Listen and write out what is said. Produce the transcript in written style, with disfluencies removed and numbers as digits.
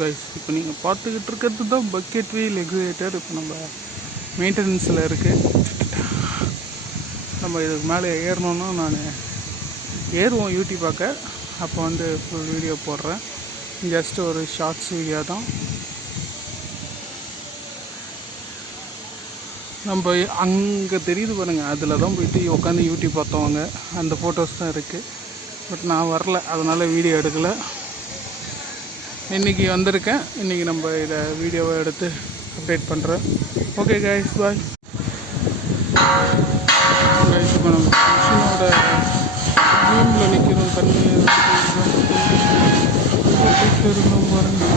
Guys இப்போ நீங்கள் பார்த்துக்கிட்டு இருக்கிறது தான் பக்கெட் வீல் எக்ஸிலேட்டர். இப்போ நம்ம மெயின்டெனன்ஸில் இருக்குது. நம்ம இதுக்கு மேலே ஏறணுன்னா நான் ஏறுவோம் யூடியூப் பார்க்க. அப்போ வந்து ஃபுல் வீடியோ போடுறேன். ஜஸ்ட் ஒரு ஷார்ட்ஸ் வீடியோ தான். நம்ம அங்கே தெரியுது பாருங்கள், அதில் தான் போயிட்டு உட்காந்து யூடியூப் பார்த்தவங்க அந்த ஃபோட்டோஸ் தான் இருக்குது. பட் நான் வரல, அதனால் வீடியோ எடுக்கலை. இன்றைக்கி வந்திருக்கேன். இன்றைக்கி நம்ம இதை வீடியோவை எடுத்து அப்டேட் பண்ணுறேன். Okay guys, bye guys. இப்போ நம்ம மிஷினோட ரூமில் நிற்கிறோம். தண்ணி இருந்தோம் பாருங்கள்.